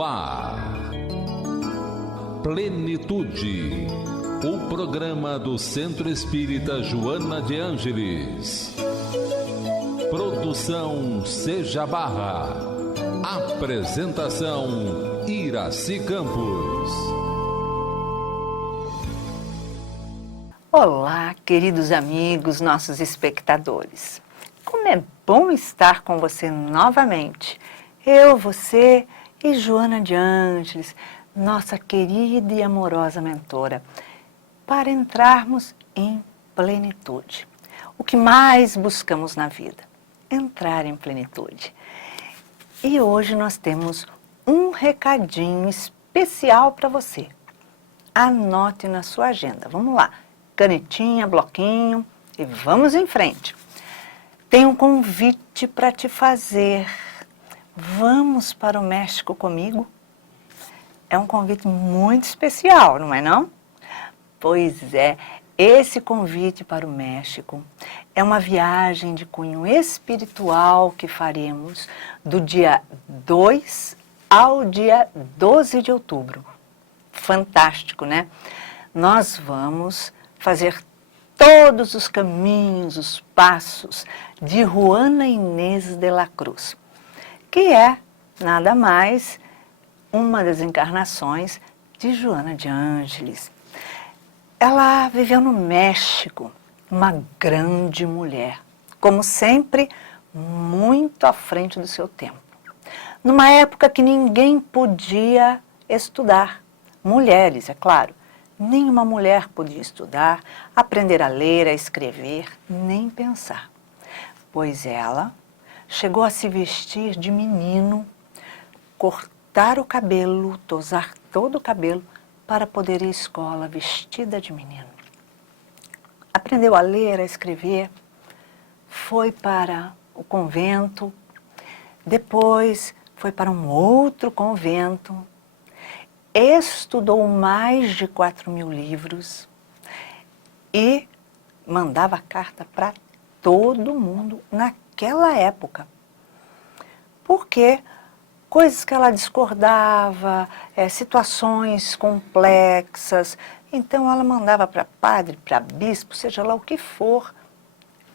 no ar. Plenitude, o programa do Centro Espírita Joana de Ângeles. Produção Seja Barra. Apresentação Iraci Campos. Olá, queridos amigos, nossos espectadores. Como é bom estar com você novamente. Eu, você e Joana de Ângeles, nossa querida e amorosa mentora, para entrarmos em plenitude. O que mais buscamos na vida? Entrar em plenitude. E hoje nós temos um recadinho especial para você. Anote na sua agenda. Vamos lá. Canetinha, bloquinho e vamos em frente. Tem um convite para te fazer. Vamos para o México comigo? É um convite muito especial, não é não? Pois é, esse convite para o México é uma viagem de cunho espiritual que faremos do dia 2 ao dia 12 de outubro. Fantástico, né? Nós vamos fazer todos os caminhos, os passos de Juana Inês de la Cruz, que é nada mais uma das encarnações de Joana de Ângeles. Ela viveu no México, uma grande mulher, como sempre, muito à frente do seu tempo. Numa época que ninguém podia estudar, mulheres, é claro. Nenhuma mulher podia estudar, aprender a ler, a escrever, nem pensar. Pois ela chegou a se vestir de menino, cortar o cabelo, tosar todo o cabelo, para poder ir à escola vestida de menino. Aprendeu a ler, a escrever, foi para o convento, depois foi para um outro convento, estudou mais de 4.000 livros e mandava carta para todo mundo naquela época. Porque coisas que ela discordava, situações complexas, então ela mandava para padre, para bispo, seja lá o que for,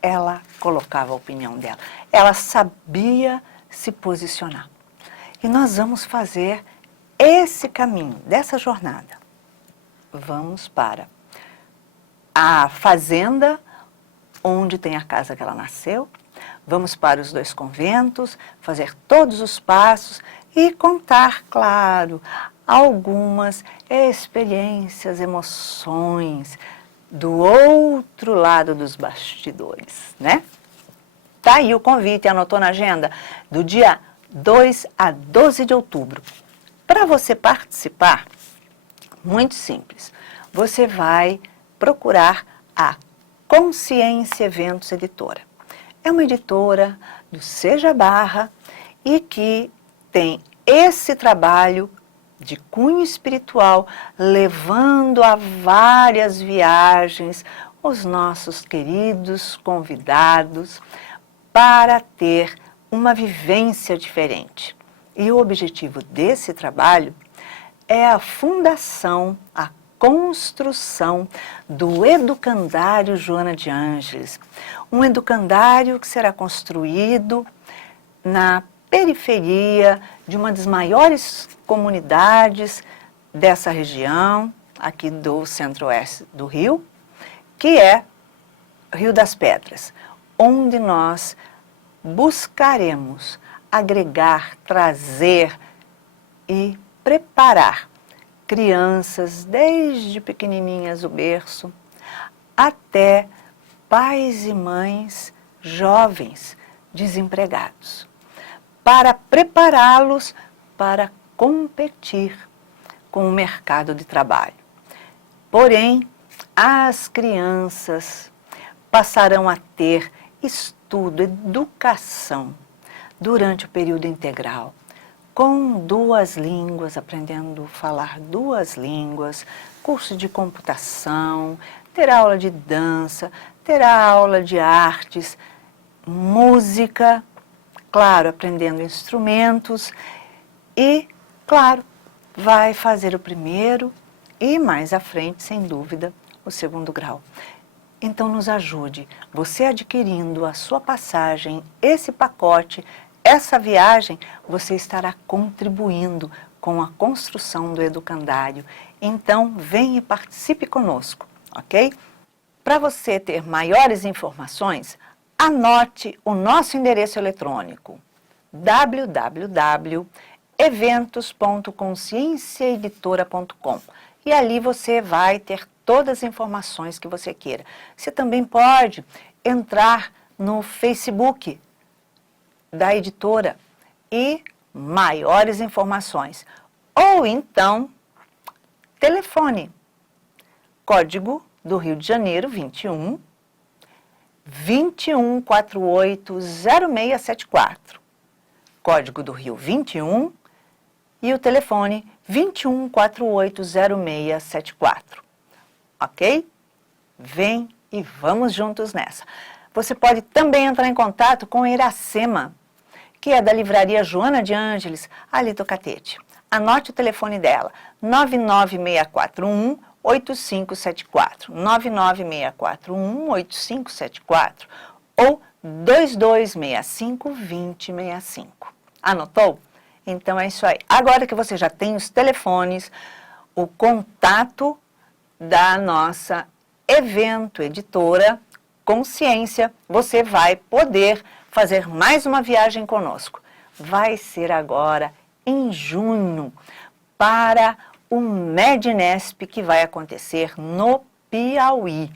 ela colocava a opinião dela. Ela sabia se posicionar. E nós vamos fazer esse caminho, dessa jornada. Vamos para a fazenda, onde tem a casa que ela nasceu. Vamos para os 2 conventos, fazer todos os passos e contar, claro, algumas experiências, emoções do outro lado dos bastidores, né? Tá aí o convite, anotou na agenda, do dia 2 a 12 de outubro. Para você participar, muito simples, você vai procurar a Consciência Eventos Editora. É uma editora do Seja Barra e que tem esse trabalho de cunho espiritual, levando a várias viagens os nossos queridos convidados para ter uma vivência diferente. E o objetivo desse trabalho é a fundação, a construção do Educandário Joana de Ângeles. Um educandário que será construído na periferia de uma das maiores comunidades dessa região, aqui do centro-oeste do Rio, que é Rio das Pedras, onde nós buscaremos agregar, trazer e preparar crianças, desde pequenininhas o berço, até pais e mães jovens desempregados, para prepará-los para competir com o mercado de trabalho. Porém, as crianças passarão a ter estudo, educação, durante o período integral, com 2 línguas, aprendendo a falar 2 línguas, curso de computação, terá aula de dança, terá aula de artes, música, claro, aprendendo instrumentos e claro, vai fazer o primeiro e mais à frente, sem dúvida, o segundo grau. Então nos ajude, você adquirindo a sua passagem, esse pacote, essa viagem, você estará contribuindo com a construção do educandário. Então vem e participe conosco, ok? Para você ter maiores informações, anote o nosso endereço eletrônico www.eventos.conscienciaeditora.com e ali você vai ter todas as informações que você queira. Você também pode entrar no Facebook da editora e maiores informações. Ou então, telefone, código do Rio de Janeiro 21 21480674. Código do Rio 21 e o telefone 21480674. Ok? Vem e vamos juntos nessa. Você pode também entrar em contato com a Iracema, que é da livraria Joana de Ângeles, ali do Catete. Anote o telefone dela, 99641-8574, 99641-8574 ou 2265-2065. Anotou? Então é isso aí. Agora que você já tem os telefones, o contato da nossa evento editora Consciência, você vai poder fazer mais uma viagem conosco. Vai ser agora em junho para o Mednesp que vai acontecer no Piauí.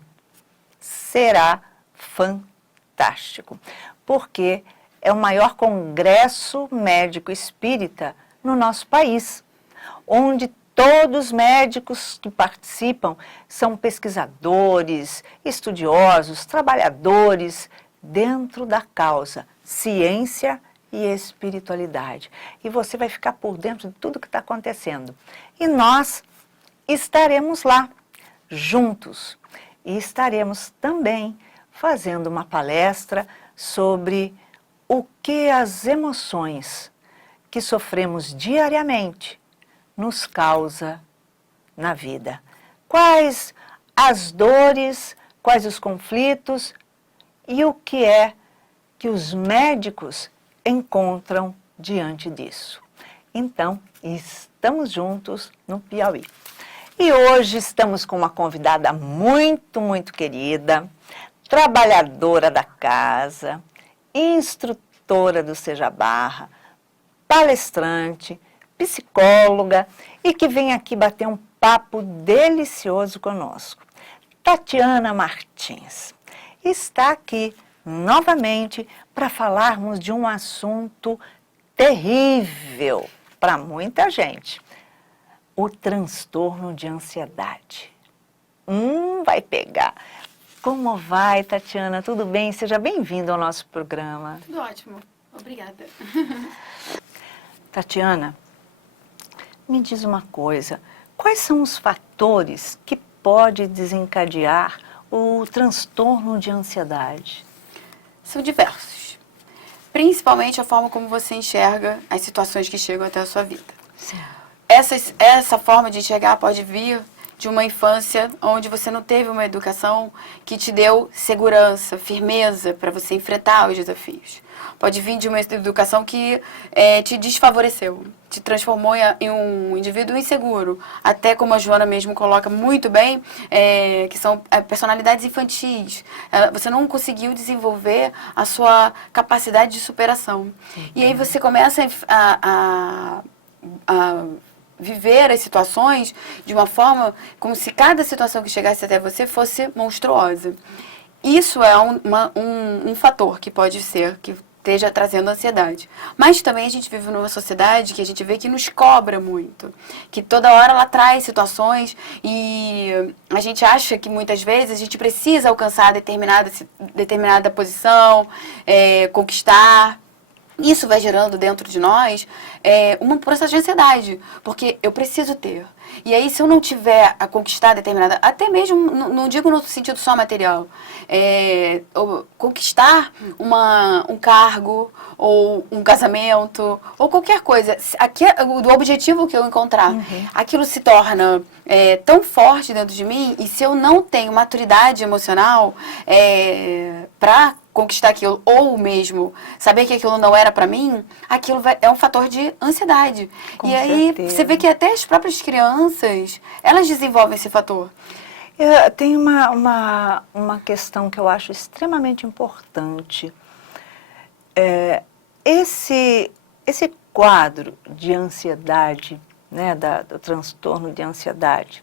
Será fantástico, porque é o maior congresso médico espírita no nosso país, onde todos os médicos que participam são pesquisadores, estudiosos, trabalhadores dentro da causa ciência e espiritualidade. E você vai ficar por dentro de tudo que está acontecendo. E nós estaremos lá, juntos. E estaremos também fazendo uma palestra sobre o que as emoções que sofremos diariamente nos causa na vida. Quais as dores, quais os conflitos e o que é que os médicos encontram diante disso. Então, estamos juntos no Piauí. E hoje estamos com uma convidada muito, muito querida, trabalhadora da casa, instrutora do Seja Barra, palestrante, psicóloga e que vem aqui bater um papo delicioso conosco. Tatiana Martins está aqui novamente para falarmos de um assunto terrível para muita gente, o transtorno de ansiedade. Vai pegar. Como vai, Tatiana? Tudo bem? Seja bem-vinda ao nosso programa. Tudo ótimo. Obrigada. Tatiana, me diz uma coisa. Quais são os fatores que podem desencadear o transtorno de ansiedade? São diversos. Principalmente a forma como você enxerga as situações que chegam até a sua vida. Sim. Essa forma de enxergar pode vir de uma infância onde você não teve uma educação que te deu segurança, firmeza para você enfrentar os desafios. Pode vir de uma educação que te desfavoreceu, te transformou em um indivíduo inseguro. Até como a Joana mesmo coloca muito bem, que são personalidades infantis. Você não conseguiu desenvolver a sua capacidade de superação. E aí você começa a viver as situações de uma forma como se cada situação que chegasse até você fosse monstruosa. Isso é um fator que pode ser que esteja trazendo ansiedade. Mas também a gente vive numa sociedade que a gente vê que nos cobra muito, que toda hora ela traz situações e a gente acha que muitas vezes a gente precisa alcançar determinada posição, conquistar. Isso vai gerando dentro de nós um processo de ansiedade, porque eu preciso ter. E aí, se eu não tiver a conquistar determinada, até mesmo, não digo no sentido só material, conquistar um cargo, ou um casamento, ou qualquer coisa, do objetivo que eu encontrar, aquilo se torna tão forte dentro de mim, e se eu não tenho maturidade emocional para conquistar aquilo, ou mesmo saber que aquilo não era para mim, aquilo é um fator de ansiedade. Com e aí certeza. você vê que até as próprias crianças, elas desenvolvem esse fator. Tem uma questão que eu acho extremamente importante. Esse quadro de ansiedade, né, do transtorno de ansiedade,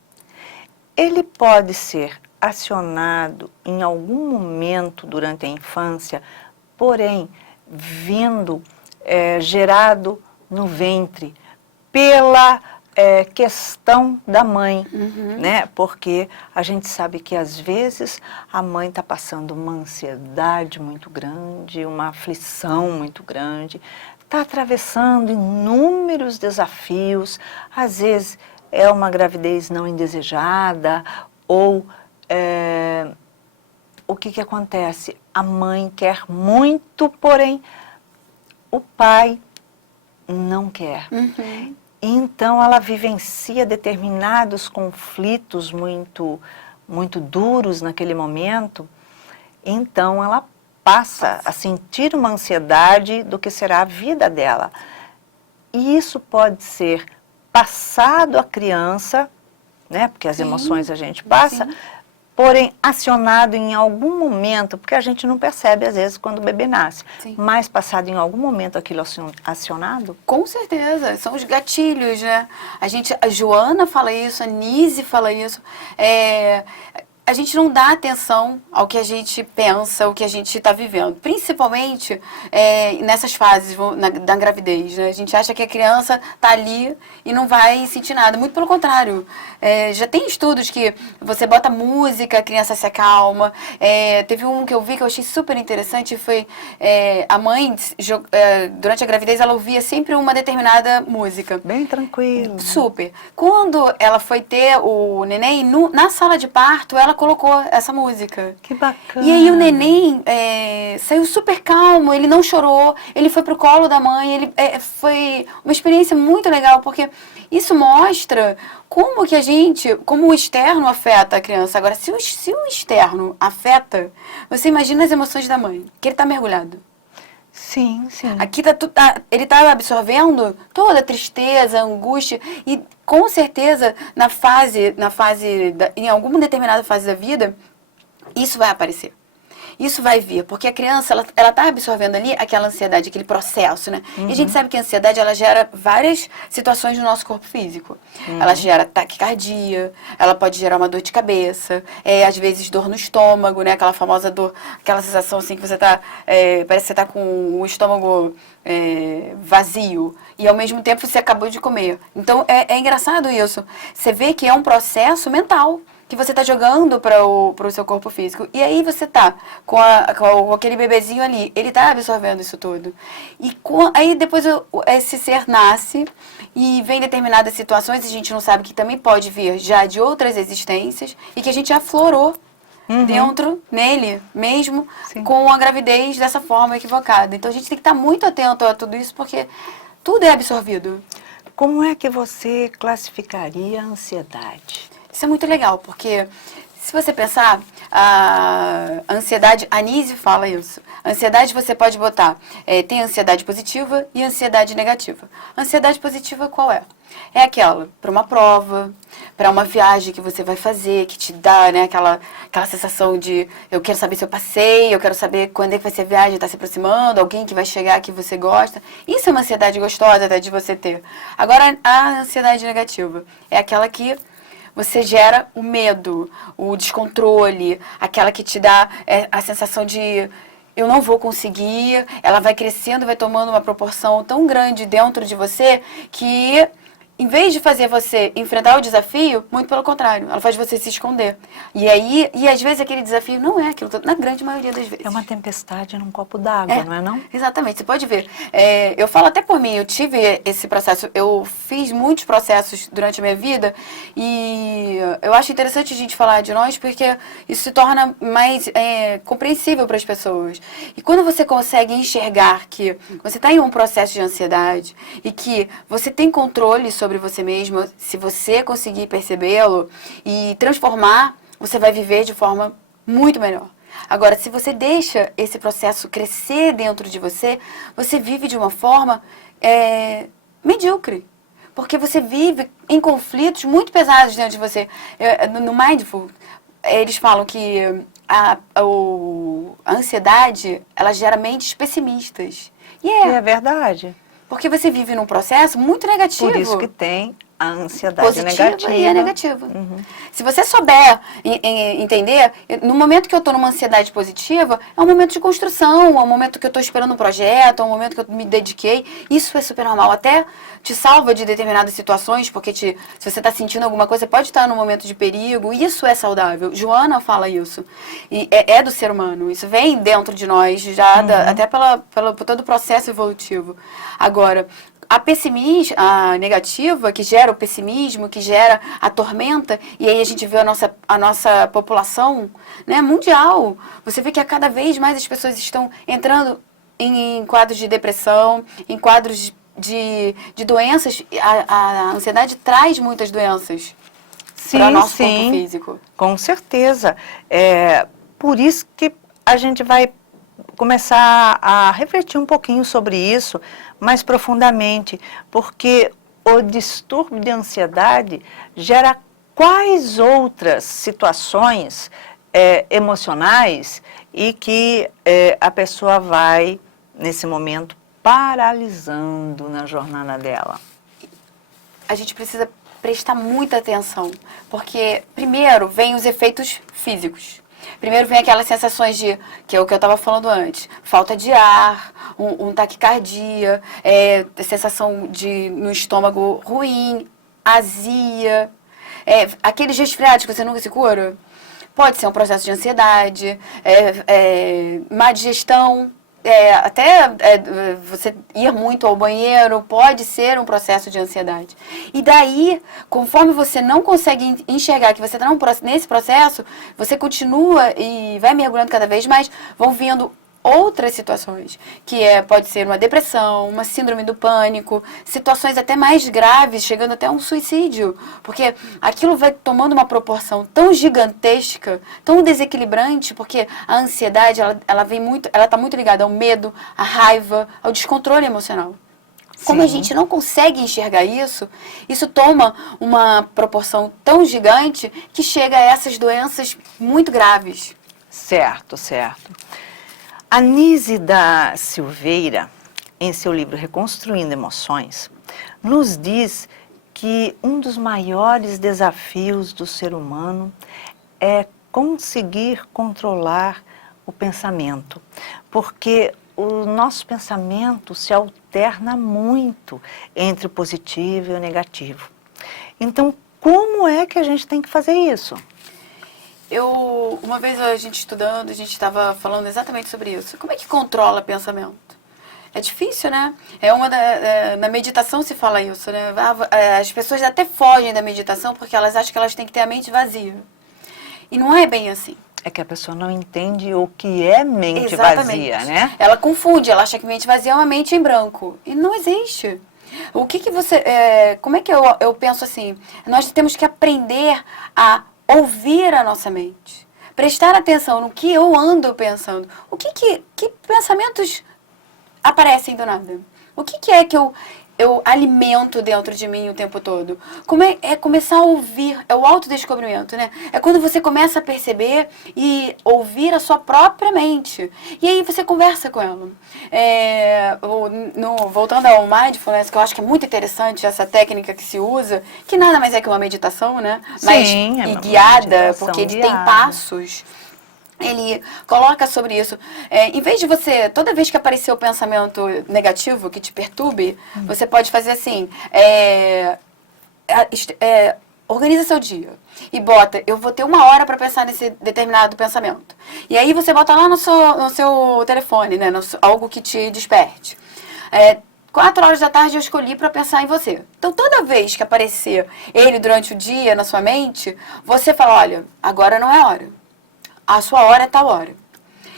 ele pode ser acionado em algum momento durante a infância, porém gerado no ventre pela questão da mãe, né? Porque a gente sabe que às vezes a mãe está passando uma ansiedade muito grande, uma aflição muito grande, está atravessando inúmeros desafios, às vezes é uma gravidez não indesejada, ou o que acontece? A mãe quer muito, porém o pai não quer. Então ela vivencia determinados conflitos muito, muito duros naquele momento, então ela passa a sentir uma ansiedade do que será a vida dela. E isso pode ser passado à criança, né? Porque as emoções a gente passa, porém acionado em algum momento, porque a gente não percebe às vezes quando o bebê nasce, mas passado em algum momento aquilo acionado? Com certeza, são os gatilhos, né? A Joana fala isso, a Nise fala isso. A gente não dá atenção ao que a gente pensa, ao que a gente está vivendo. Principalmente nessas fases da gravidez, né? A gente acha que a criança está ali e não vai sentir nada. Muito pelo contrário. Já tem estudos que você bota música, a criança se acalma. Teve um que eu vi que eu achei super interessante, foi a mãe, durante a gravidez, ela ouvia sempre uma determinada música. Bem tranquilo. Super. Quando ela foi ter o neném, na sala de parto, ela colocou essa música. Que bacana. E aí o neném saiu super calmo, ele não chorou, ele foi pro colo da mãe, foi uma experiência muito legal, porque isso mostra como o externo afeta a criança. Agora, se o externo afeta, você imagina as emoções da mãe, que ele está mergulhado. Sim, sim. Aqui ele está absorvendo toda a tristeza, a angústia, e com certeza em alguma determinada fase da vida, isso vai aparecer. Isso vai vir, porque a criança, ela está absorvendo ali aquela ansiedade, aquele processo, né? E a gente sabe que a ansiedade, ela gera várias situações no nosso corpo físico. Ela gera taquicardia, ela pode gerar uma dor de cabeça, às vezes dor no estômago, né? Aquela famosa dor, aquela sensação assim que você parece que você está com o estômago vazio e ao mesmo tempo você acabou de comer. Então é engraçado isso. Você vê que é um processo mental que você está jogando para o seu corpo físico. E aí você tá com aquele bebezinho ali, ele está absorvendo isso tudo. E aí depois esse ser nasce e vem determinadas situações, a gente não sabe que também pode vir já de outras existências e que a gente aflorou dentro, nele mesmo, com a gravidez dessa forma equivocada. Então a gente tem que estar muito atento a tudo isso, porque tudo é absorvido. Como é que você classificaria a ansiedade? Isso é muito legal, porque se você pensar, a ansiedade, a Nise fala isso, a ansiedade você pode botar, tem ansiedade positiva e ansiedade negativa. A ansiedade positiva qual é? É aquela para uma prova, para uma viagem que você vai fazer, que te dá, né, aquela sensação de eu quero saber se eu passei, eu quero saber quando é que vai ser a viagem, está se aproximando, alguém que vai chegar que você gosta. Isso é uma ansiedade gostosa até de você ter. Agora, a ansiedade negativa é aquela que você gera o medo, o descontrole, aquela que te dá a sensação de eu não vou conseguir, ela vai crescendo, vai tomando uma proporção tão grande dentro de você que em vez de fazer você enfrentar o desafio, muito pelo contrário, ela faz você se esconder. E às vezes aquele desafio não é aquilo, na grande maioria das vezes. É uma tempestade num copo d'água, não é não? Exatamente, você pode ver. Eu falo até por mim, eu tive esse processo, eu fiz muitos processos durante a minha vida e eu acho interessante a gente falar de nós porque isso se torna mais compreensível para as pessoas. E quando você consegue enxergar que você está em um processo de ansiedade e que você tem controle sobre você mesmo, se você conseguir percebê-lo e transformar, você vai viver de forma muito melhor. Agora, se você deixa esse processo crescer dentro de você, você vive de uma forma medíocre. Porque você vive em conflitos muito pesados dentro de você. No Mindful, eles falam que a ansiedade, ela gera mentes pessimistas. E é verdade. Porque você vive num processo muito negativo. Por isso que tem a ansiedade positiva negativa. E a negativa. Se você souber entender, no momento que eu estou numa ansiedade positiva, é um momento de construção, é um momento que eu estou esperando um projeto, é um momento que eu me dediquei. Isso é super normal. Até te salva de determinadas situações, porque se você está sentindo alguma coisa, pode estar num momento de perigo. Isso é saudável. Joana fala isso. E é do ser humano. Isso vem dentro de nós, já até por todo o processo evolutivo. Agora, a negativa, que gera o pessimismo, que gera a tormenta, e aí a gente vê a nossa população, né, mundial. Você vê que a cada vez mais as pessoas estão entrando em quadros de depressão, em quadros de doenças. A ansiedade traz muitas doenças para o nosso corpo físico. Com certeza. Por isso que a gente vai começar a refletir um pouquinho sobre isso mais profundamente, porque o distúrbio de ansiedade gera quais outras situações emocionais e que a pessoa vai, nesse momento, paralisando na jornada dela. A gente precisa prestar muita atenção, porque primeiro vem os efeitos físicos. Primeiro vem aquelas sensações que é o que eu estava falando antes, falta de ar, um taquicardia, sensação no estômago ruim, azia, aqueles resfriados que você nunca se cura. Pode ser um processo de ansiedade, má digestão, você ir muito ao banheiro pode ser um processo de ansiedade. E daí, conforme você não consegue enxergar que você está nesse processo, você continua e vai mergulhando cada vez mais, vão vindo outras situações, que pode ser uma depressão, uma síndrome do pânico, situações até mais graves, chegando até um suicídio, porque aquilo vai tomando uma proporção tão gigantesca, tão desequilibrante, porque a ansiedade, ela está muito ligada ao medo, à raiva, ao descontrole emocional. Como a gente não consegue enxergar isso toma uma proporção tão gigante que chega a essas doenças muito graves. Certo. Anísia da Silveira, em seu livro Reconstruindo Emoções, nos diz que um dos maiores desafios do ser humano é conseguir controlar o pensamento, porque o nosso pensamento se alterna muito entre o positivo e o negativo. Então, como é que a gente tem que fazer isso? Uma vez a gente estudando, a gente estava falando exatamente sobre isso. Como é que controla pensamento? É difícil, né? Na meditação se fala isso, né? As pessoas até fogem da meditação porque elas acham que elas têm que ter a mente vazia. E não é bem assim. É que a pessoa não entende o que é mente vazia, né? Ela confunde, ela acha que mente vazia é uma mente em branco. E não existe. O que você... como é que eu penso assim? Nós temos que aprender a ouvir a nossa mente. Prestar atenção no que eu ando pensando. Que pensamentos aparecem do nada? O que é que eu alimento dentro de mim o tempo todo? Começar a ouvir, é o autodescobrimento, né? É quando você começa a perceber e ouvir a sua própria mente. E aí você conversa com ela. Voltando ao Mindfulness, que eu acho que é muito interessante essa técnica que se usa, que nada mais é que uma meditação, né? Sim, mas guiada, porque ele tem passos. Ele coloca sobre isso. Em vez de você, toda vez que aparecer o pensamento negativo que te perturbe, você pode fazer assim, organiza seu dia e bota, eu vou ter 1 hora para pensar nesse determinado pensamento. E aí você bota lá no seu telefone, né, algo que te desperte. 4 horas da tarde eu escolhi para pensar em você. Então, toda vez que aparecer ele durante o dia na sua mente, você fala, olha, agora não é hora. A sua hora é tal hora.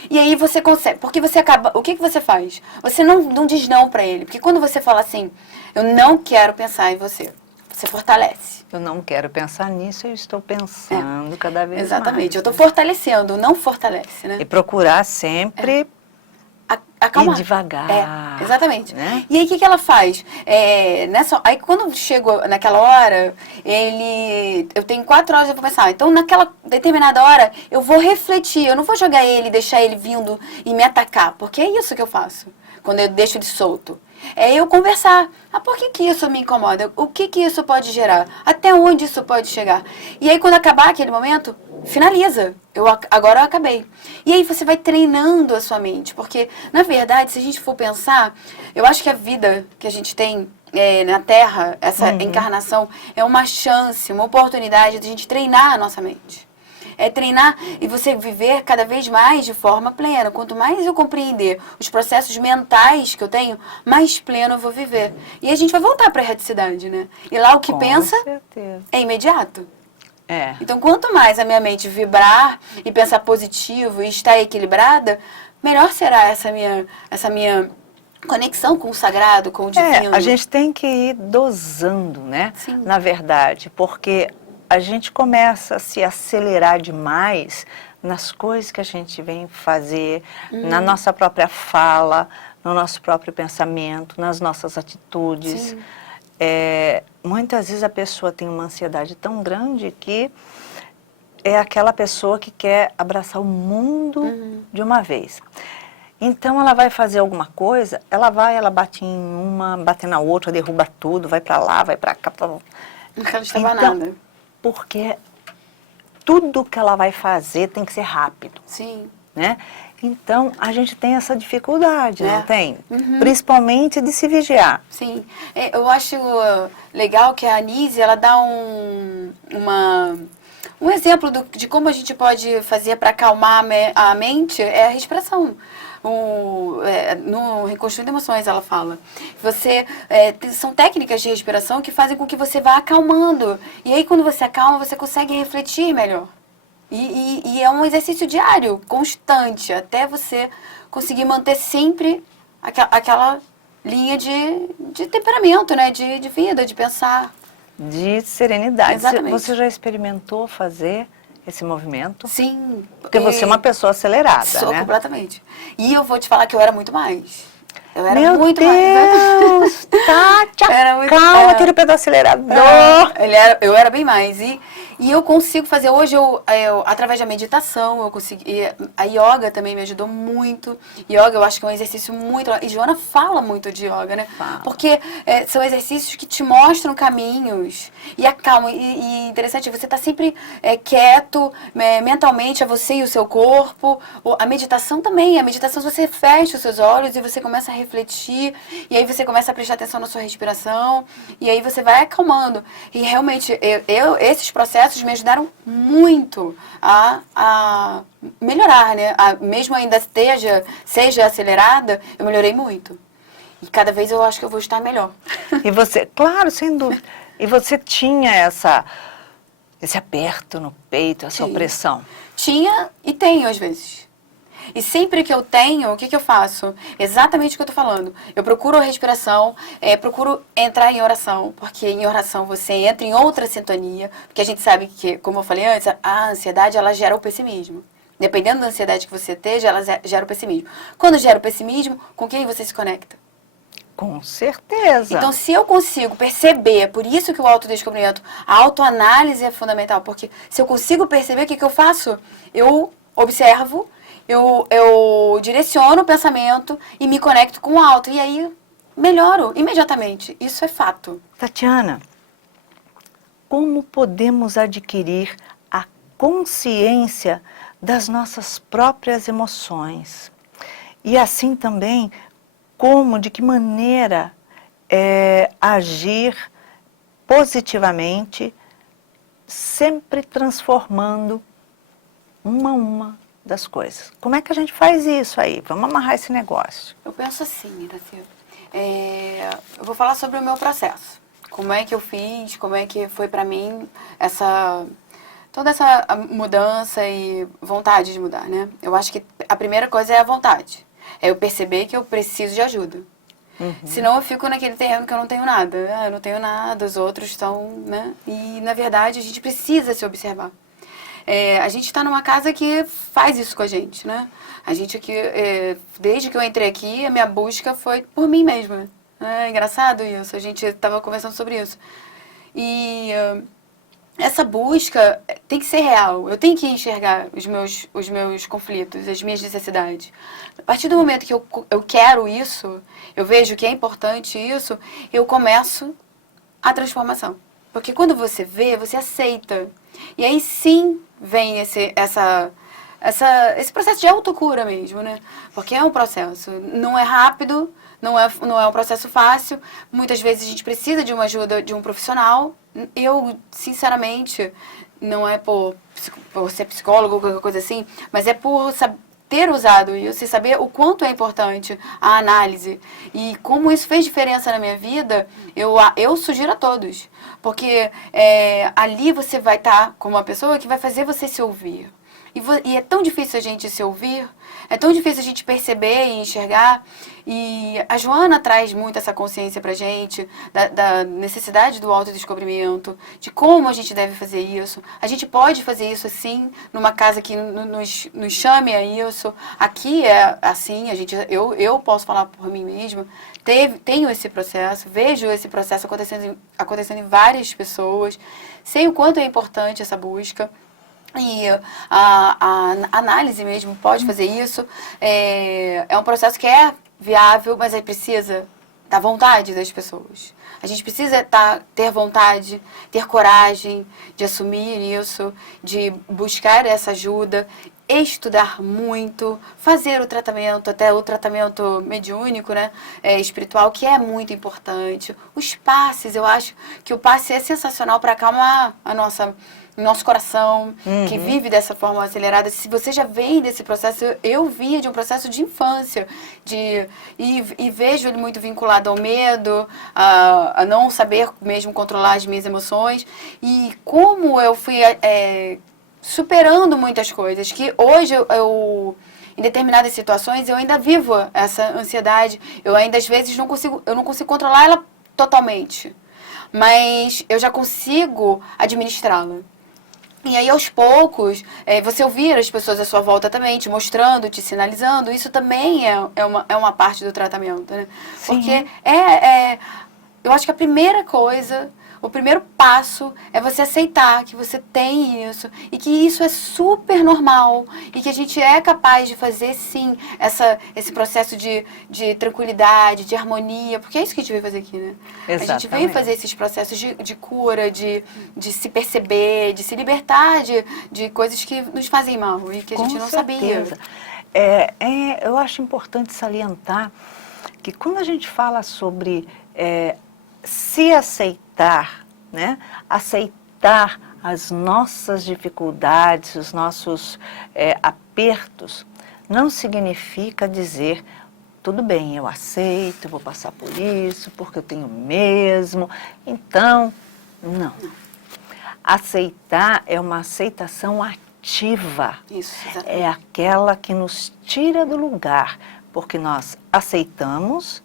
E aí você consegue, porque você acaba, o que você faz? Você não diz não para ele, porque quando você fala assim, eu não quero pensar em você, você fortalece. Eu não quero pensar nisso, eu estou pensando cada vez mais. Exatamente, eu estou fortalecendo, não fortalece, né? E procurar sempre acalmar. ir devagar. Exatamente. Né? E aí, o que ela faz? Aí, quando chegou naquela hora, eu tenho 4 horas para pensar. Então, naquela determinada hora, eu vou refletir. Eu não vou jogar ele, deixar ele vindo e me atacar. Porque é isso que eu faço, quando eu deixo ele solto. É eu conversar. Por que isso me incomoda? O que isso pode gerar? Até onde isso pode chegar? E aí, quando acabar aquele momento, finaliza. Agora eu acabei. E aí você vai treinando a sua mente. Porque, na verdade, se a gente for pensar, eu acho que a vida que a gente tem na Terra, essa encarnação, é uma chance, uma oportunidade de a gente treinar a nossa mente. É treinar e você viver cada vez mais de forma plena. Quanto mais eu compreender os processos mentais que eu tenho, mais pleno eu vou viver. E a gente vai voltar para a erraticidade, né? E lá o que pensa é imediato. Então, quanto mais a minha mente vibrar e pensar positivo e estar equilibrada, melhor será essa minha conexão com o sagrado, com o divino. A gente tem que ir dosando, né? Sim. Na verdade, porque a gente começa a se acelerar demais nas coisas que a gente vem fazer, na nossa própria fala, no nosso próprio pensamento, nas nossas atitudes. Sim. Muitas vezes a pessoa tem uma ansiedade tão grande que é aquela pessoa que quer abraçar o mundo de uma vez. Então ela vai fazer alguma coisa, ela bate em uma, bate na outra, derruba tudo, vai para lá, vai para cá. Não quero estava nada. Porque tudo que ela vai fazer tem que ser rápido. Sim. Né? Então, a gente tem essa dificuldade, não tem? Principalmente de se vigiar. Sim. Eu acho legal que a Anísia, ela dá um exemplo de como a gente pode fazer para acalmar a mente, é a respiração. No Reconstruindo Emoções, ela fala. São técnicas de respiração que fazem com que você vá acalmando. E aí, quando você acalma, você consegue refletir melhor. E é um exercício diário, constante, até você conseguir manter sempre aquela linha de temperamento, né? De vida, de pensar. De serenidade. Exatamente. Você já experimentou fazer esse movimento? Sim. Porque você é uma pessoa acelerada, Sou né? completamente. E eu vou te falar que eu era muito mais. Eu era Meu muito Deus, Tati, calma, tira o pedal acelerador. Eu era bem mais. E eu consigo fazer, hoje, através da meditação, eu consigo. A yoga também me ajudou muito. Yoga, eu acho que é um exercício muito. E Joana fala muito de yoga, né? Fala. Porque são exercícios que te mostram caminhos e acalmam. E interessante, você está sempre quieto, mentalmente, é você e o seu corpo. A meditação também. A meditação, você fecha os seus olhos e você começa a refletir. E aí você começa a prestar atenção na sua respiração. E aí você vai acalmando. E realmente, esses processos me ajudaram muito a melhorar, né? Mesmo ainda seja acelerada, eu melhorei muito. E cada vez eu acho que eu vou estar melhor. E você, claro, sem dúvida. E você tinha esse aperto no peito, essa opressão? Tinha e tenho às vezes. E sempre que eu tenho, o que eu faço? Exatamente o que eu tô falando. Eu procuro a respiração, procuro entrar em oração, porque em oração você entra em outra sintonia, porque a gente sabe que, como eu falei antes, a ansiedade, ela gera o pessimismo. Dependendo da ansiedade que você esteja, ela gera o pessimismo. Quando gera o pessimismo, com quem você se conecta? Com certeza. Então, se eu consigo perceber, por isso que o autodescobrimento, a autoanálise é fundamental, porque se eu consigo perceber, o que eu faço? Eu observo, eu direciono o pensamento e me conecto com o alto. E aí, melhoro imediatamente. Isso é fato. Tatiana, como podemos adquirir a consciência das nossas próprias emoções? E assim também, de que maneira agir positivamente, sempre transformando uma a uma das coisas. Como é que a gente faz isso aí? Vamos amarrar esse negócio. Eu penso assim, Iraci. Eu vou falar sobre o meu processo. Como é que eu fiz, como é que foi pra mim toda essa mudança e vontade de mudar, né? Eu acho que a primeira coisa é a vontade. É eu perceber que eu preciso de ajuda. Senão eu fico naquele terreno que eu não tenho nada. Eu não tenho nada, os outros estão, né? E, na verdade, a gente precisa se observar. A gente está numa casa que faz isso com a gente, né? A gente aqui, desde que eu entrei aqui, a minha busca foi por mim mesma. É engraçado isso, a gente estava conversando sobre isso. E essa busca tem que ser real. Eu tenho que enxergar os meus conflitos, as minhas necessidades. A partir do momento que eu quero isso, eu vejo que é importante isso, eu começo a transformação. Porque quando você vê, você aceita. E aí sim vem esse processo de autocura mesmo, né? Porque é um processo. Não é rápido, não é um processo fácil. Muitas vezes a gente precisa de uma ajuda de um profissional. Eu, sinceramente, não é por ser psicólogo ou qualquer coisa assim, mas é por ter usado isso e saber o quanto é importante a análise e como isso fez diferença na minha vida, eu sugiro a todos. Porque ali você vai estar com uma pessoa que vai fazer você se ouvir. E é tão difícil a gente se ouvir, é tão difícil a gente perceber e enxergar. E a Joana traz muito essa consciência pra gente, da necessidade do autodescobrimento, de como a gente deve fazer isso. A gente pode fazer isso assim, numa casa que nos chame a isso. Aqui é assim, eu posso falar por mim mesma. Tenho esse processo, vejo esse processo acontecendo em várias pessoas. Sei o quanto é importante essa busca. E a análise mesmo pode fazer isso. É um processo que é viável, mas aí precisa da vontade das pessoas. A gente precisa ter vontade, ter coragem de assumir isso, de buscar essa ajuda, estudar muito, fazer o tratamento, até o tratamento mediúnico, né, espiritual, que é muito importante. Os passes, eu acho que o passe é sensacional para acalmar o nosso coração, que vive dessa forma acelerada. Se você já vem desse processo, eu via de um processo de infância, e vejo ele muito vinculado ao medo, a não saber mesmo controlar as minhas emoções, e como eu fui superando muitas coisas, que hoje em determinadas situações, eu ainda vivo essa ansiedade, eu ainda às vezes não consigo controlar ela totalmente, mas eu já consigo administrá-la. E aí, aos poucos, você ouvir as pessoas à sua volta também, te mostrando, te sinalizando, isso também é uma parte do tratamento, né? Sim. Porque eu acho que a primeira coisa, o primeiro passo é você aceitar que você tem isso e que isso é super normal e que a gente é capaz de fazer, sim, esse processo de tranquilidade, de harmonia, porque é isso que a gente veio fazer aqui, né? Exatamente. A gente veio fazer esses processos de cura, de se perceber, de se libertar de coisas que nos fazem mal e que a gente não sabia. Eu acho importante salientar que quando a gente fala sobre se aceitar, né? Aceitar as nossas dificuldades, os nossos apertos, não significa dizer, tudo bem, eu aceito, vou passar por isso, porque eu tenho mesmo. Então, não. Aceitar é uma aceitação ativa. Isso, exatamente. É aquela que nos tira do lugar, porque nós aceitamos,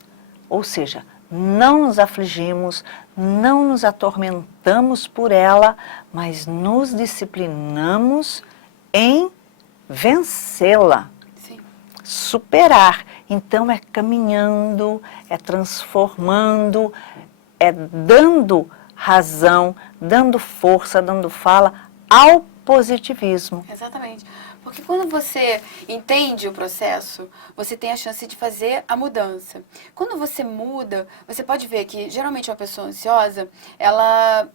ou seja, não nos afligimos, não nos atormentamos por ela, mas nos disciplinamos em vencê-la, Sim. superar. Então é caminhando, é transformando, é dando razão, dando força, dando fala ao positivismo. Exatamente. Porque quando você entende o processo, você tem a chance de fazer a mudança. Quando você muda, você pode ver que geralmente uma pessoa ansiosa, ela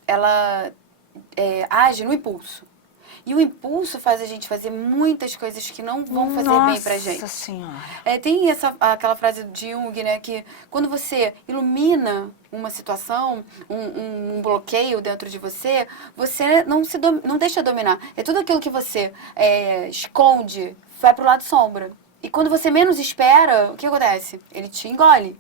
age no impulso. E o impulso faz a gente fazer muitas coisas que não vão fazer bem pra gente. Nossa Senhora. Tem aquela frase de Jung, né, que quando você ilumina uma situação, um bloqueio dentro de você, você não deixa dominar. É tudo aquilo que você esconde, vai pro lado sombra. E quando você menos espera, o que acontece? Ele te engole.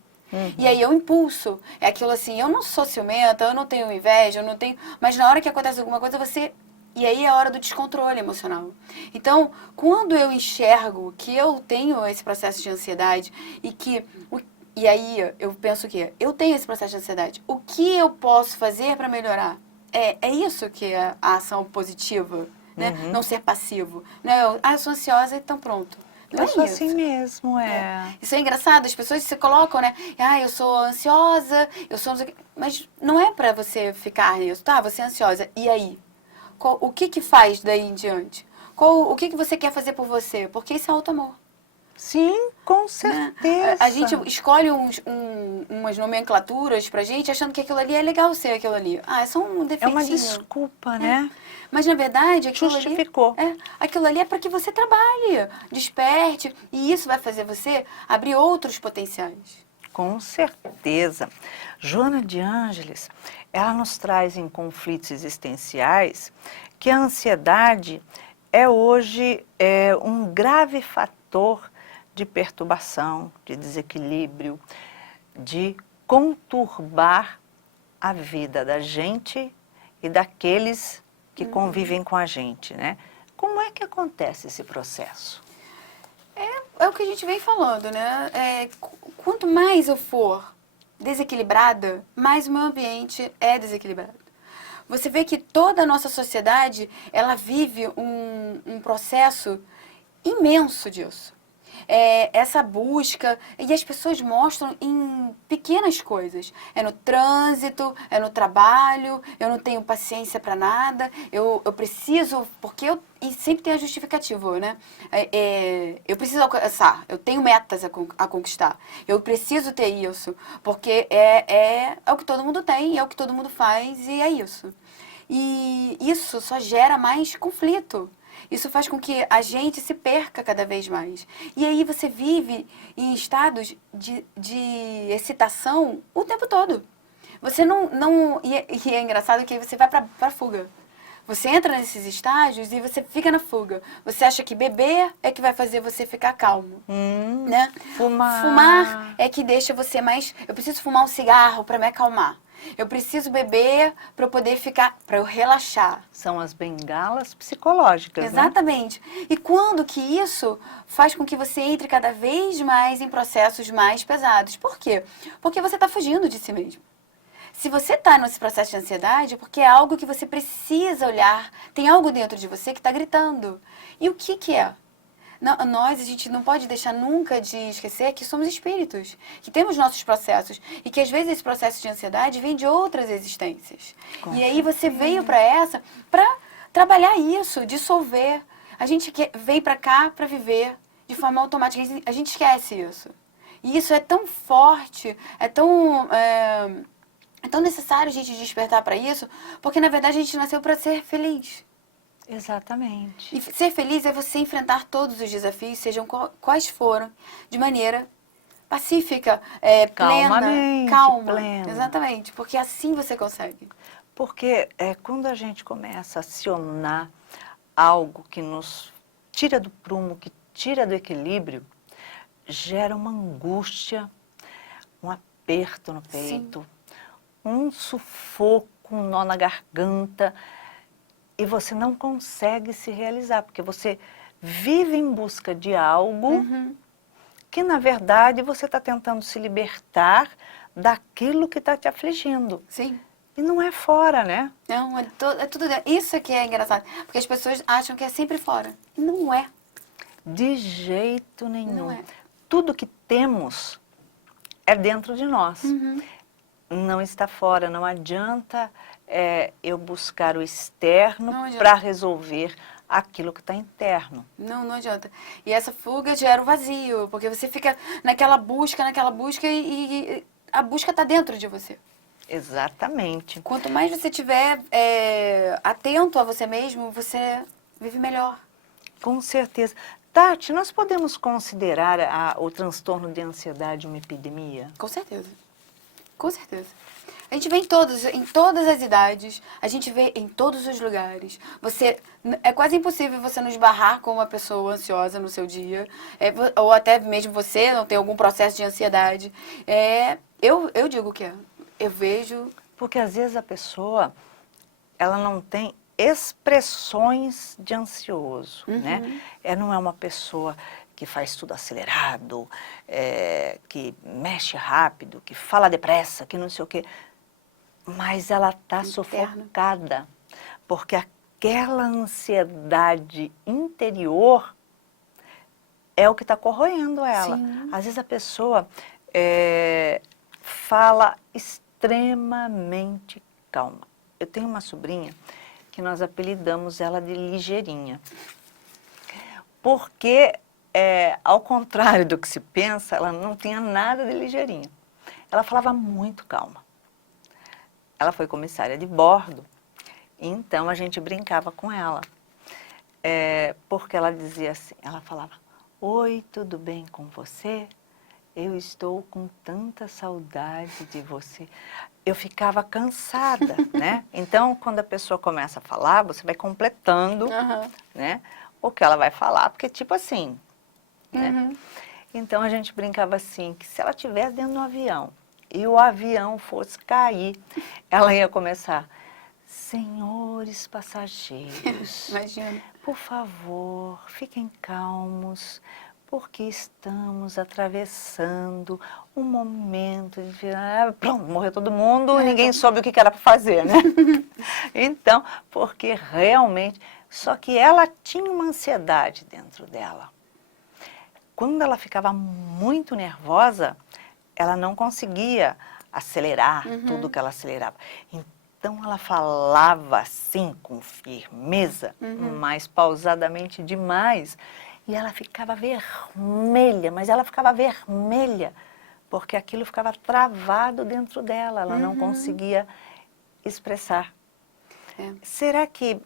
E aí é o impulso. É aquilo assim, eu não sou ciumenta, eu não tenho inveja, eu não tenho... Mas na hora que acontece alguma coisa, você... E aí é a hora do descontrole emocional. Então, quando eu enxergo que eu tenho esse processo de ansiedade e aí eu penso que eu tenho esse processo de ansiedade, o que eu posso fazer para melhorar? É isso que é a ação positiva, né? Não ser passivo. Né? Eu sou ansiosa, então pronto. Não Eu sou isso. assim mesmo, Isso é engraçado, as pessoas se colocam, né? Eu sou ansiosa, eu sou... Mas não é pra você ficar nisso, tá? Você é ansiosa. E aí? O que faz daí em diante? O que você quer fazer por você? Porque isso é auto-amor. Sim, com certeza. A gente escolhe umas nomenclaturas pra gente, achando que aquilo ali é legal ser aquilo ali. É só um defeitinho. É uma desculpa, né? Mas, na verdade, Justificou. Aquilo ali é para que você trabalhe, desperte, e isso vai fazer você abrir outros potenciais. Com certeza. Joana de Ângeles, ela nos traz em conflitos existenciais que a ansiedade é hoje um grave fator de perturbação, de desequilíbrio, de conturbar a vida da gente e daqueles que convivem com a gente, né? Como é que acontece esse processo? É o que a gente vem falando, né? Quanto mais eu for desequilibrada, mais o meu ambiente é desequilibrado. Você vê que toda a nossa sociedade, ela vive um processo imenso disso. Essa busca, e as pessoas mostram em pequenas coisas. É no trânsito, é no trabalho, eu não tenho paciência para nada, eu preciso, e sempre tem a justificativa, né? Eu preciso alcançar, eu tenho metas a conquistar, eu preciso ter isso, porque é o que todo mundo tem, é o que todo mundo faz, e é isso. E isso só gera mais conflito. Isso faz com que a gente se perca cada vez mais. E aí você vive em estados de excitação o tempo todo. Você e é engraçado que aí você vai pra fuga. Você entra nesses estágios e você fica na fuga. Você acha que beber é que vai fazer você ficar calmo. Né? Fumar é que deixa você mais... Eu preciso fumar um cigarro para me acalmar. Eu preciso beber para eu poder para eu relaxar. São as bengalas psicológicas, Exatamente. Né? E quando que isso faz com que você entre cada vez mais em processos mais pesados? Por quê? Porque você está fugindo de si mesmo. Se você está nesse processo de ansiedade, é porque é algo que você precisa olhar, tem algo dentro de você que está gritando. E o que é? A gente não pode deixar nunca de esquecer que somos espíritos, que temos nossos processos e que às vezes esse processo de ansiedade vem de outras existências. E aí você veio para trabalhar isso, dissolver. A gente veio para cá para viver de forma automática, a gente esquece isso. E isso é tão forte, é tão necessário a gente despertar para isso, porque na verdade a gente nasceu para ser feliz. Exatamente. E ser feliz é você enfrentar todos os desafios, sejam quais forem, de maneira pacífica, plena, calma. Plena. Exatamente, porque assim você consegue. Porque quando a gente começa a acionar algo que nos tira do prumo, que tira do equilíbrio, gera uma angústia, um aperto no peito, um sufoco, um nó na garganta. E você não consegue se realizar, porque você vive em busca de algo que, na verdade, você está tentando se libertar daquilo que está te afligindo. Sim. E não é fora, né? Não, é tudo... Isso que é engraçado, porque as pessoas acham que é sempre fora. E não é. De jeito nenhum. Não é. Tudo que temos é dentro de nós. Não está fora, não adianta... eu buscar o externo para resolver aquilo que está interno. Não adianta. E essa fuga gera o vazio, porque você fica naquela busca e a busca está dentro de você. Exatamente. Quanto mais você estiver atento a você mesmo, você vive melhor. Com certeza. Tati, nós podemos considerar o transtorno de ansiedade uma epidemia? Com certeza. Com certeza. A gente vê em todas as idades, a gente vê em todos os lugares. É quase impossível você não esbarrar com uma pessoa ansiosa no seu dia, ou até mesmo você não ter algum processo de ansiedade. Eu digo que eu vejo... Porque às vezes a pessoa, ela não tem expressões de ansioso, né? Não é uma pessoa que faz tudo acelerado, que mexe rápido, que fala depressa, que não sei o quê. Mas ela está sufocada, porque aquela ansiedade interior é o que está corroendo ela. Sim. Às vezes a pessoa fala extremamente calma. Eu tenho uma sobrinha que nós apelidamos ela de ligeirinha. Porque, ao contrário do que se pensa, ela não tinha nada de ligeirinha. Ela falava muito calma. Ela foi comissária de bordo, então a gente brincava com ela. Porque ela dizia assim, ela falava, oi, tudo bem com você? Eu estou com tanta saudade de você. Eu ficava cansada, né? Então, quando a pessoa começa a falar, você vai completando, né, o que ela vai falar, porque tipo assim, né? Então, a gente brincava assim, que se ela estivesse dentro do avião e o avião fosse cair, ela ia começar, senhores passageiros, Imagina. por favor, fiquem calmos, porque estamos atravessando um momento de... Pronto, morreu todo mundo, ninguém soube o que era para fazer, né? Então, porque realmente... Só que ela tinha uma ansiedade dentro dela. Quando ela ficava muito nervosa, ela não conseguia acelerar tudo que ela acelerava. Então, ela falava assim, com firmeza, mas pausadamente demais. E ela ficava vermelha, mas ela ficava vermelha, porque aquilo ficava travado dentro dela, ela não conseguia expressar. Será que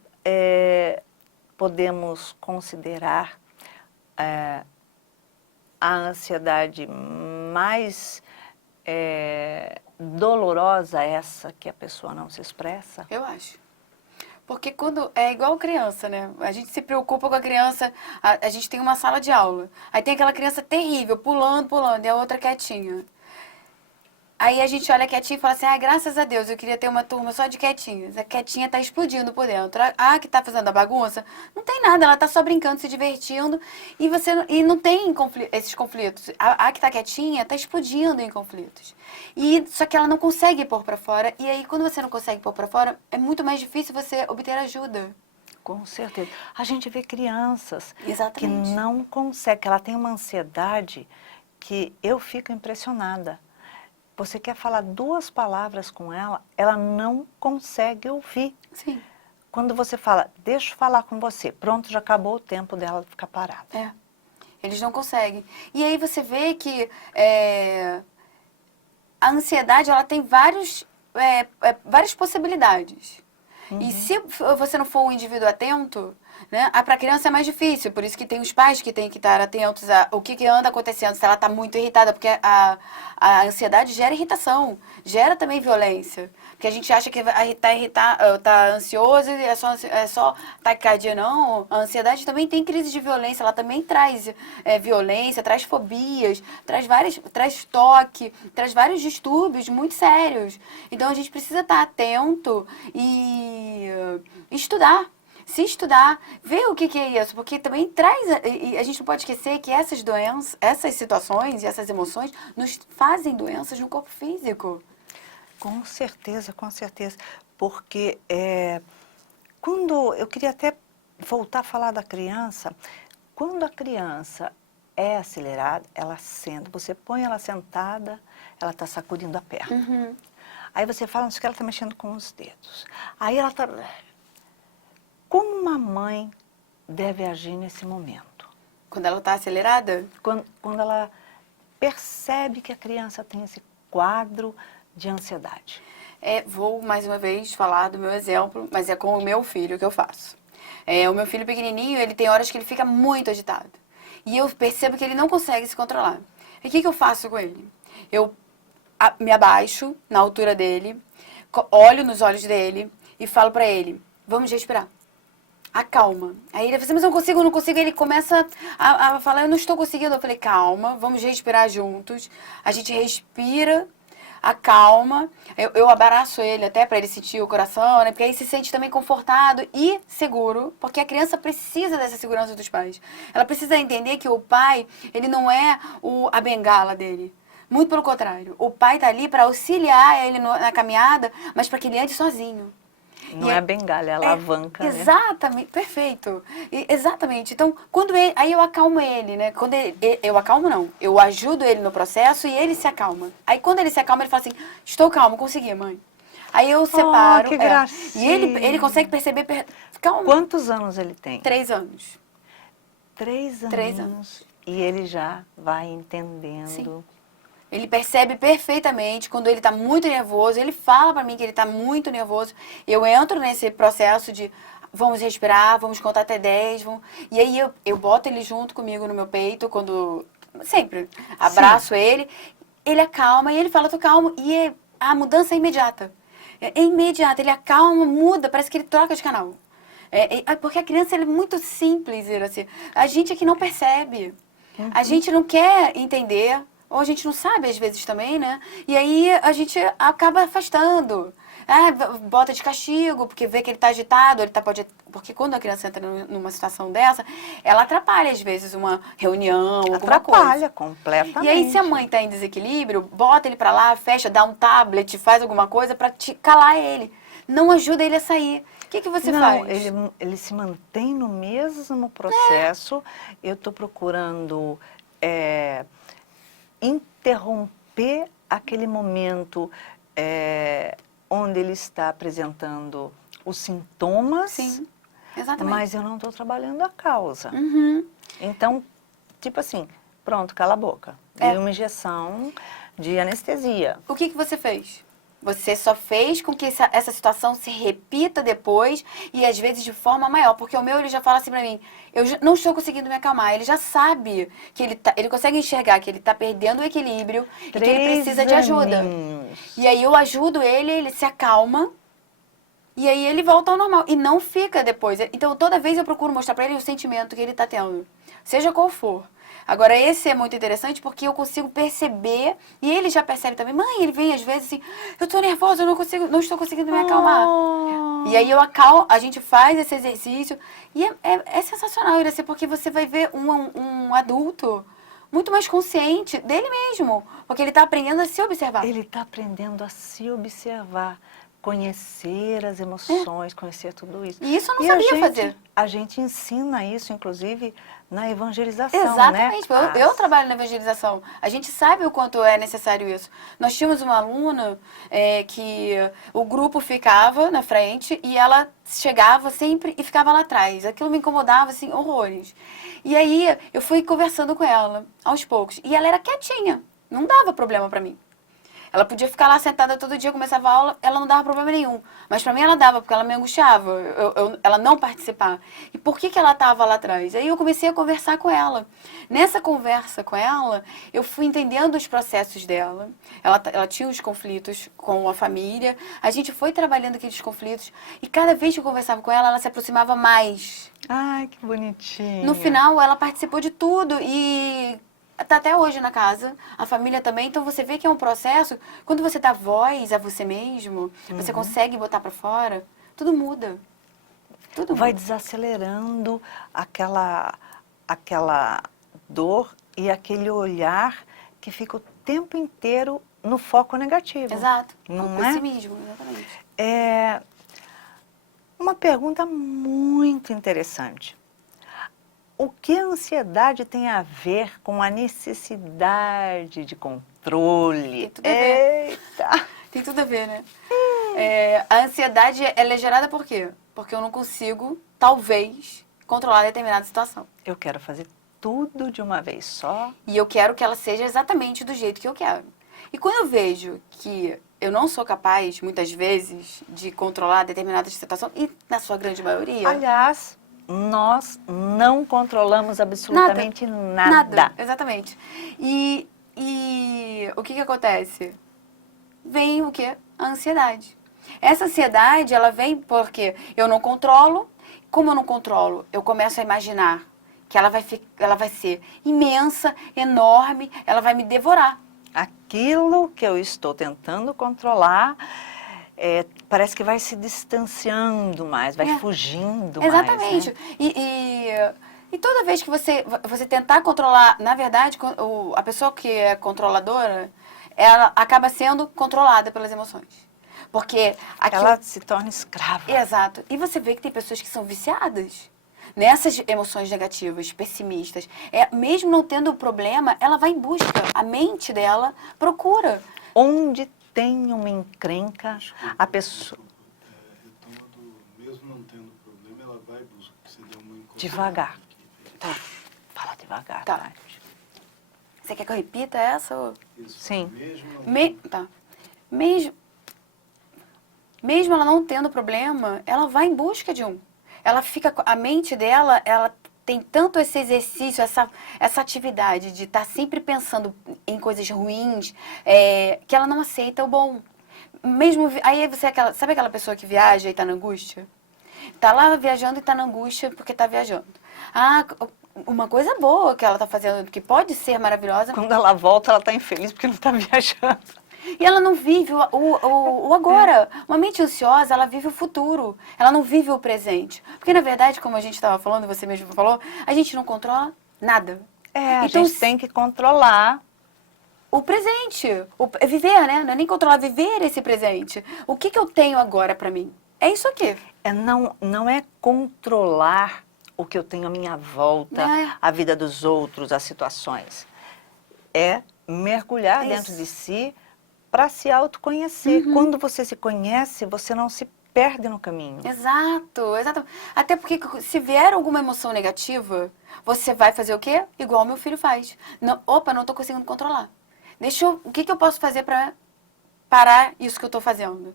podemos considerar a ansiedade mais dolorosa essa que a pessoa não se expressa? Eu acho. Porque quando é igual criança, né? A gente se preocupa com a criança, a gente tem uma sala de aula. Aí tem aquela criança terrível, pulando, e a outra quietinha. Aí a gente olha quietinho e fala assim, graças a Deus, eu queria ter uma turma só de quietinhas. A quietinha tá explodindo por dentro. Que tá fazendo a bagunça, não tem nada, ela tá só brincando, se divertindo. E não tem esses conflitos. A que tá quietinha tá explodindo em conflitos. Só que ela não consegue pôr pra fora. E aí, quando você não consegue pôr pra fora, é muito mais difícil você obter ajuda. Com certeza. A gente vê crianças que Exatamente. não conseguem, que ela tem uma ansiedade que eu fico impressionada. Você quer falar 2 palavras com ela, ela não consegue ouvir. Sim. Quando você fala, deixa eu falar com você, pronto, já acabou o tempo dela ficar parada. Eles não conseguem. E aí você vê que a ansiedade, ela tem várias possibilidades. E se você não for um indivíduo atento, né, para a criança é mais difícil, por isso que tem os pais que têm que estar atentos a o que anda acontecendo, se ela está muito irritada, porque a ansiedade gera irritação, gera também violência. Porque a gente acha que tá ansioso e é só taquicardia, não. A ansiedade também tem crise de violência, ela também traz violência, traz fobias, traz toque, traz vários distúrbios muito sérios. Então a gente precisa estar atento e estudar. Se estudar, ver o que é isso, porque também traz, e a gente não pode esquecer que essas doenças, essas situações e essas emoções nos fazem doenças no corpo físico. Com certeza, porque quando, eu queria até voltar a falar da criança, quando a criança é acelerada, ela senta, você põe ela sentada, ela está sacudindo a perna. Aí você fala, não sei o que, ela está mexendo com os dedos. Aí ela está... Como uma mãe deve agir nesse momento? Quando ela está acelerada? Quando ela percebe que a criança tem esse quadro de ansiedade. Vou mais uma vez falar do meu exemplo, mas é com o meu filho que eu faço. O meu filho pequenininho, ele tem horas que ele fica muito agitado. E eu percebo que ele não consegue se controlar. E o que eu faço com ele? Eu me abaixo na altura dele, olho nos olhos dele e falo pra ele, vamos respirar. Acalma. Aí ele fala assim, mas eu não consigo. Ele começa a falar, eu não estou conseguindo. Eu falei, calma, vamos respirar juntos. A gente respira, acalma. Eu abraço ele até para ele sentir o coração, né? Porque aí se sente também confortado e seguro, porque a criança precisa dessa segurança dos pais. Ela precisa entender que o pai, ele não é a bengala dele. Muito pelo contrário. O pai tá ali para auxiliar ele na caminhada, mas para que ele ande sozinho. Não é a bengala, é a alavanca, né? Exatamente, perfeito. Exatamente. Então, aí eu acalmo ele, né? Quando eu acalmo, não. Eu ajudo ele no processo e ele se acalma. Aí quando ele se acalma, ele fala assim, estou calmo, consegui, mãe. Aí eu separo. Que gracinha. E ele consegue perceber. Calma. Quantos anos ele tem? 3 anos. 3 anos. 3 anos. E ele já vai entendendo. Sim. Ele percebe perfeitamente quando ele está muito nervoso. Ele fala para mim que ele está muito nervoso. Eu entro nesse processo de vamos respirar, vamos contar até 10. E aí eu boto ele junto comigo no meu peito, sempre abraço ele. Ele acalma e ele fala, tô calmo. E a mudança é imediata. É imediata. Ele acalma, muda, parece que ele troca de canal. Porque a criança ela é muito simples, assim. A gente é que não percebe. Uhum. A gente não quer entender. Ou a gente não sabe, às vezes, também, né? E aí a gente acaba afastando. Bota de castigo, porque vê que ele tá agitado, porque quando a criança entra numa situação dessa, ela atrapalha, às vezes, uma reunião, alguma coisa. Atrapalha completamente. E aí, se a mãe tá em desequilíbrio, bota ele pra lá, fecha, dá um tablet, faz alguma coisa pra calar ele. Não ajuda ele a sair. O que você faz? Ele se mantém no mesmo processo. Eu tô procurando... interromper aquele momento onde ele está apresentando os sintomas, Sim, exatamente. mas eu não estou trabalhando a causa. Uhum. Então, tipo assim, pronto, cala a boca. Dei uma injeção de anestesia. O que você fez? Você só fez com que essa situação se repita depois e às vezes de forma maior. Porque o meu, ele já fala assim pra mim, eu não estou conseguindo me acalmar. Ele já sabe que ele consegue enxergar que ele tá perdendo o equilíbrio e que ele precisa de ajuda. E aí eu ajudo ele se acalma e aí ele volta ao normal. E não fica depois. Então toda vez eu procuro mostrar pra ele o sentimento que ele tá tendo. Seja qual for. Agora, esse é muito interessante porque eu consigo perceber, e ele já percebe também, mãe, ele vem às vezes assim, eu tô nervosa, eu não estou conseguindo me acalmar. E aí a gente faz esse exercício, e é sensacional, Iraci, porque você vai ver um adulto muito mais consciente dele mesmo, porque ele está aprendendo a se observar. Ele está aprendendo a se observar, conhecer as emoções, conhecer tudo isso. E isso eu não sabia fazer. A gente ensina isso, inclusive, na evangelização, Exatamente, né? Eu trabalho na evangelização. A gente sabe o quanto é necessário isso. Nós tínhamos uma aluna que o grupo ficava na frente e ela chegava sempre e ficava lá atrás. Aquilo me incomodava, assim, horrores. E aí eu fui conversando com ela, aos poucos. E ela era quietinha, não dava problema pra mim. Ela podia ficar lá sentada todo dia, começava a aula, ela não dava problema nenhum. Mas pra mim ela dava, porque ela me angustiava, ela não participar. E por que ela estava lá atrás? Aí eu comecei a conversar com ela. Nessa conversa com ela, eu fui entendendo os processos dela. Ela tinha os conflitos com a família, a gente foi trabalhando aqueles conflitos. E cada vez que eu conversava com ela se aproximava mais. Ai, que bonitinho. No final, ela participou de tudo e... Tá até hoje na casa, a família também. Então você vê que é um processo, quando você dá voz a você mesmo, você consegue botar pra fora, tudo muda. Tudo vai muda. desacelerando aquela dor e aquele olhar que fica o tempo inteiro no foco negativo. Exato. Não o é? pessimismo, exatamente. É uma pergunta muito interessante. O que a ansiedade tem a ver com a necessidade de controle? Tem tudo a ver. Eita! Tem tudo a ver, né? A ansiedade, ela é gerada por quê? Porque eu não consigo, talvez, controlar determinada situação. Eu quero fazer tudo de uma vez só. E eu quero que ela seja exatamente do jeito que eu quero. E quando eu vejo que eu não sou capaz, muitas vezes, de controlar determinada situação, e na sua grande maioria... Aliás, nós não controlamos absolutamente nada. Exatamente. E o que acontece? Vem o quê? A ansiedade. Essa ansiedade, ela vem porque eu não controlo. Como eu não controlo, eu começo a imaginar que ela vai ser imensa, enorme, ela vai me devorar. Aquilo que eu estou tentando controlar, parece que vai se distanciando mais, vai fugindo Exatamente. mais. Né? E toda vez que você tentar controlar, na verdade, a pessoa que é controladora, ela acaba sendo controlada pelas emoções. Porque ela se torna escrava. Exato. E você vê que tem pessoas que são viciadas nessas emoções negativas, pessimistas. Mesmo não tendo problema, ela vai em busca. A mente dela procura. Onde tem uma encrenca, a pessoa... Mesmo não tendo problema, ela vai buscar. Você deu uma encostada. Devagar. Tá. Fala devagar, Tá. Tati. Você quer que eu repita essa? Ou... Isso. Sim. Tá. Mesmo ela não tendo problema, ela vai em busca de um. A mente dela, ela tem tanto esse exercício, essa atividade de estar sempre pensando em coisas ruins, que ela não aceita o bom. Aí você sabe aquela pessoa que viaja e está na angústia? Tá lá viajando e está na angústia porque está viajando. Uma coisa boa que ela está fazendo, que pode ser maravilhosa. Quando ela volta, ela está infeliz porque não está viajando. E ela não vive o agora. Uma mente ansiosa, ela vive o futuro. Ela não vive o presente. Porque, na verdade, como a gente estava falando, você mesmo falou, a gente não controla nada. A gente tem que controlar o presente. Viver, né? Não é nem controlar, viver esse presente. O que eu tenho agora para mim? É isso aqui. Não é controlar o que eu tenho à minha volta, a vida dos outros, as situações. É mergulhar dentro de si para se autoconhecer. Quando você se conhece, você não se perde no caminho. Exato, exato. Até porque se vier alguma emoção negativa, você vai fazer o quê? Igual meu filho faz. Não estou conseguindo controlar. O que eu posso fazer para parar isso que eu estou fazendo?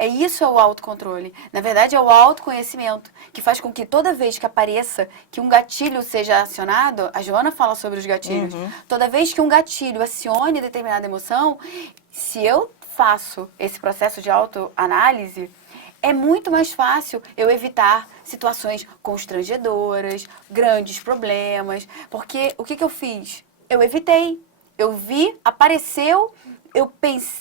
Isso é o autocontrole. Na verdade, é o autoconhecimento, que faz com que toda vez que apareça que um gatilho seja acionado, a Joana fala sobre os gatilhos, toda vez que um gatilho acione determinada emoção, se eu faço esse processo de autoanálise, é muito mais fácil eu evitar situações constrangedoras, grandes problemas, porque o que eu fiz? Eu evitei, eu vi, apareceu,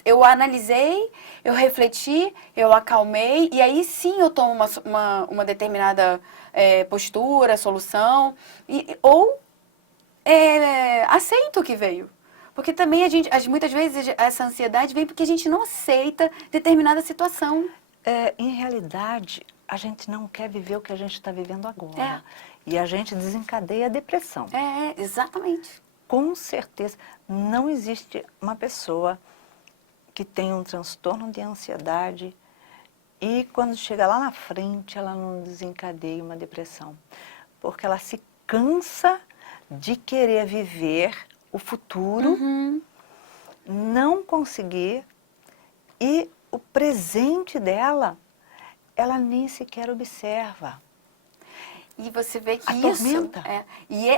eu analisei, eu refleti, eu acalmei, e aí sim eu tomo uma determinada postura, solução, ou aceito o que veio. Porque também muitas vezes essa ansiedade vem porque a gente não aceita determinada situação. Em realidade, a gente não quer viver o que a gente está vivendo agora. E a gente desencadeia a depressão. Exatamente. Com certeza, não existe uma pessoa que tem um transtorno de ansiedade e quando chega lá na frente, ela não desencadeia uma depressão. Porque ela se cansa de querer viver o futuro, não conseguir, e o presente dela, ela nem sequer observa. E você vê que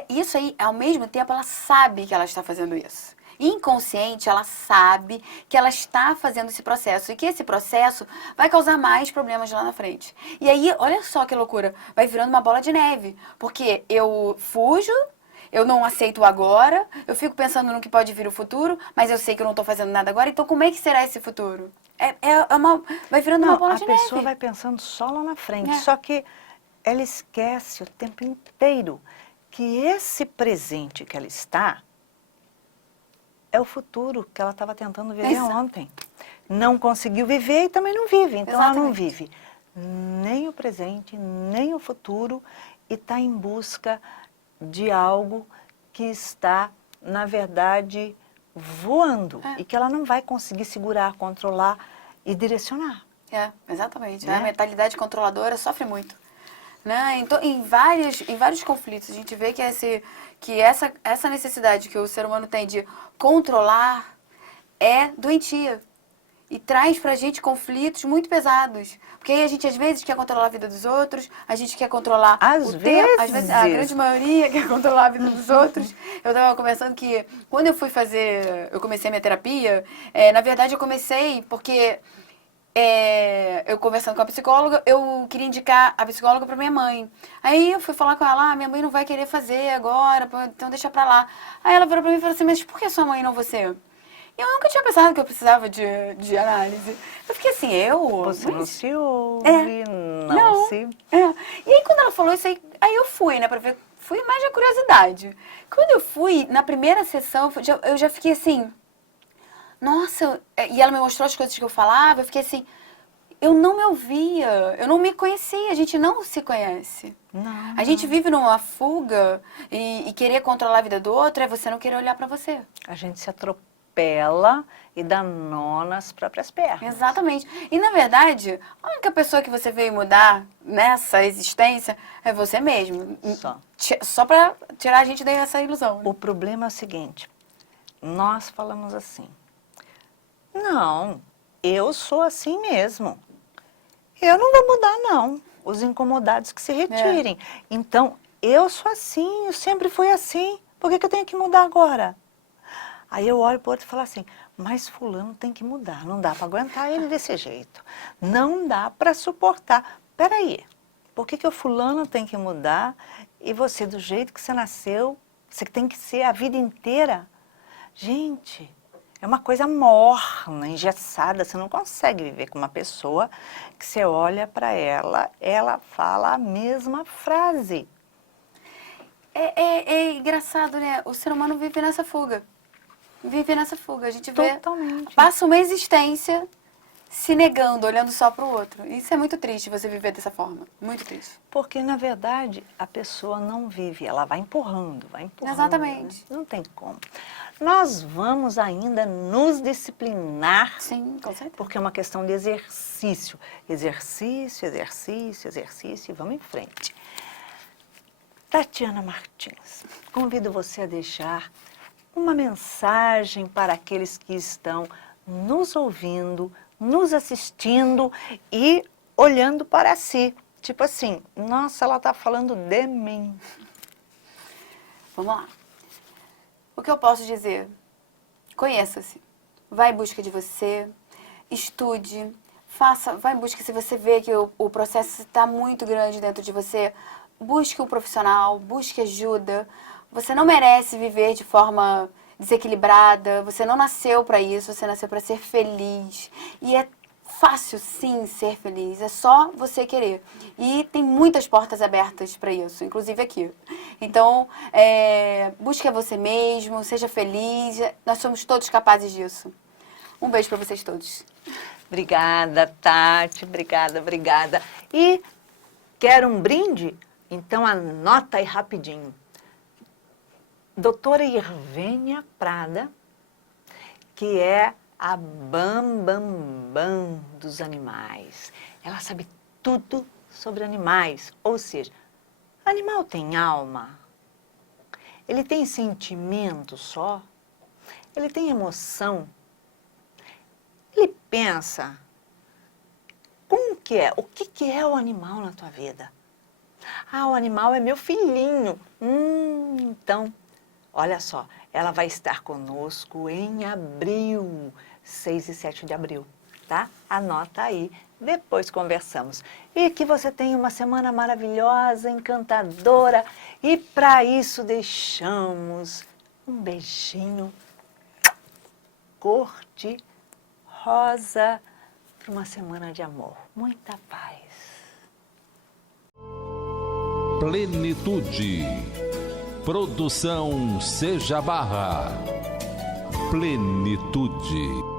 isso aí, ao mesmo tempo, ela sabe que ela está fazendo isso. Inconsciente, ela sabe que ela está fazendo esse processo e que esse processo vai causar mais problemas lá na frente. E aí, olha só que loucura, vai virando uma bola de neve, porque eu fujo, eu não aceito o agora, eu fico pensando no que pode vir o futuro, mas eu sei que eu não estou fazendo nada agora, então como é que será esse futuro? Vai virando uma bola de neve. A pessoa vai pensando só lá na frente, só que ela esquece o tempo inteiro que esse presente que ela está é o futuro que ela estava tentando viver ontem. Não conseguiu viver e também não vive. Então ela não vive nem o presente, nem o futuro e está em busca de algo que está, na verdade, voando e que ela não vai conseguir segurar, controlar e direcionar. Exatamente. A mentalidade controladora sofre muito. Né? Então, em vários conflitos, a gente vê que essa necessidade que o ser humano tem de controlar é doentia. e traz pra gente conflitos muito pesados. Porque aí a gente às vezes quer controlar a vida dos outros, a gente quer controlar Às o tempo. Às vezes, a vezes. grande maioria quer controlar a vida dos outros. Eu tava conversando que quando eu comecei a minha terapia, na verdade eu comecei porque eu conversando com a psicóloga, eu queria indicar a psicóloga pra minha mãe. Aí eu fui falar com ela, minha mãe não vai querer fazer agora, então deixa pra lá. Aí ela virou pra mim e falou assim, mas por que sua mãe não você? Eu nunca tinha pensado que eu precisava de análise. Eu fiquei assim, Você não Mas- se ouve, não não. se... E aí quando ela falou isso, aí eu fui, né, pra ver, fui mais de curiosidade. Quando eu fui, na primeira sessão, eu já fiquei assim, nossa, e ela me mostrou as coisas que eu falava, eu fiquei assim, eu não me ouvia, eu não me conhecia, a gente não se conhece. Não. A gente vive numa fuga e querer controlar a vida do outro é você não querer olhar pra você. A gente se atropela e dá nó nas próprias pernas. Exatamente. E, na verdade, a única pessoa que você veio mudar nessa existência é você mesmo. Só. Só pra tirar a gente dessa ilusão. Né? O problema é o seguinte, nós falamos assim, não, eu sou assim mesmo. Eu não vou mudar, não. Os incomodados que se retirem. Então, eu sou assim, eu sempre fui assim. Por que eu tenho que mudar agora? Aí eu olho para o outro e falo assim, mas fulano tem que mudar. Não dá para aguentar ele desse jeito. Não dá para suportar. Peraí, por que o fulano tem que mudar e você, do jeito que você nasceu, você tem que ser a vida inteira? Gente, é uma coisa morna, engessada. Você não consegue viver com uma pessoa que você olha para ela, ela fala a mesma frase. É engraçado, né? O ser humano vive nessa fuga. Vive nessa fuga. A gente vê... Totalmente. Passa uma existência se negando, olhando só pro outro. Isso é muito triste, você viver dessa forma. Muito triste. Porque, na verdade, a pessoa não vive, ela vai empurrando, vai empurrando. Exatamente. Não tem como. Nós vamos ainda nos disciplinar, Sim, com certeza. porque é uma questão de exercício. Exercício, exercício, exercício, e vamos em frente. Tatiana Martins, convido você a deixar uma mensagem para aqueles que estão nos ouvindo, nos assistindo e olhando para si. Tipo assim, nossa, ela está falando de mim. Vamos lá. O que eu posso dizer? Conheça-se. Vá em busca de você, estude, vá em busca, se você vê que o processo está muito grande dentro de você, busque um profissional, busque ajuda. Você não merece viver de forma desequilibrada, você não nasceu para isso, você nasceu para ser feliz. E é fácil, sim, ser feliz, é só você querer. E tem muitas portas abertas para isso, inclusive aqui. Então, busque a você mesmo, seja feliz, nós somos todos capazes disso. Um beijo para vocês todos. Obrigada, Tati, obrigada, obrigada. E quer um brinde? Então anota aí rapidinho. Doutora Irvênia Prada, que é a bam dos animais. Ela sabe tudo sobre animais, ou seja, animal tem alma? Ele tem sentimento só? Ele tem emoção? Ele pensa? Como que é? O que é o animal na tua vida? Ah, o animal é meu filhinho. Então, olha só, ela vai estar conosco em abril, 6 e 7 de abril, tá? Anota aí, depois conversamos. E que você tenha uma semana maravilhosa, encantadora. E para isso deixamos um beijinho cor-de-rosa para uma semana de amor. Muita paz. Plenitude. Produção Seja Barra. Plenitude.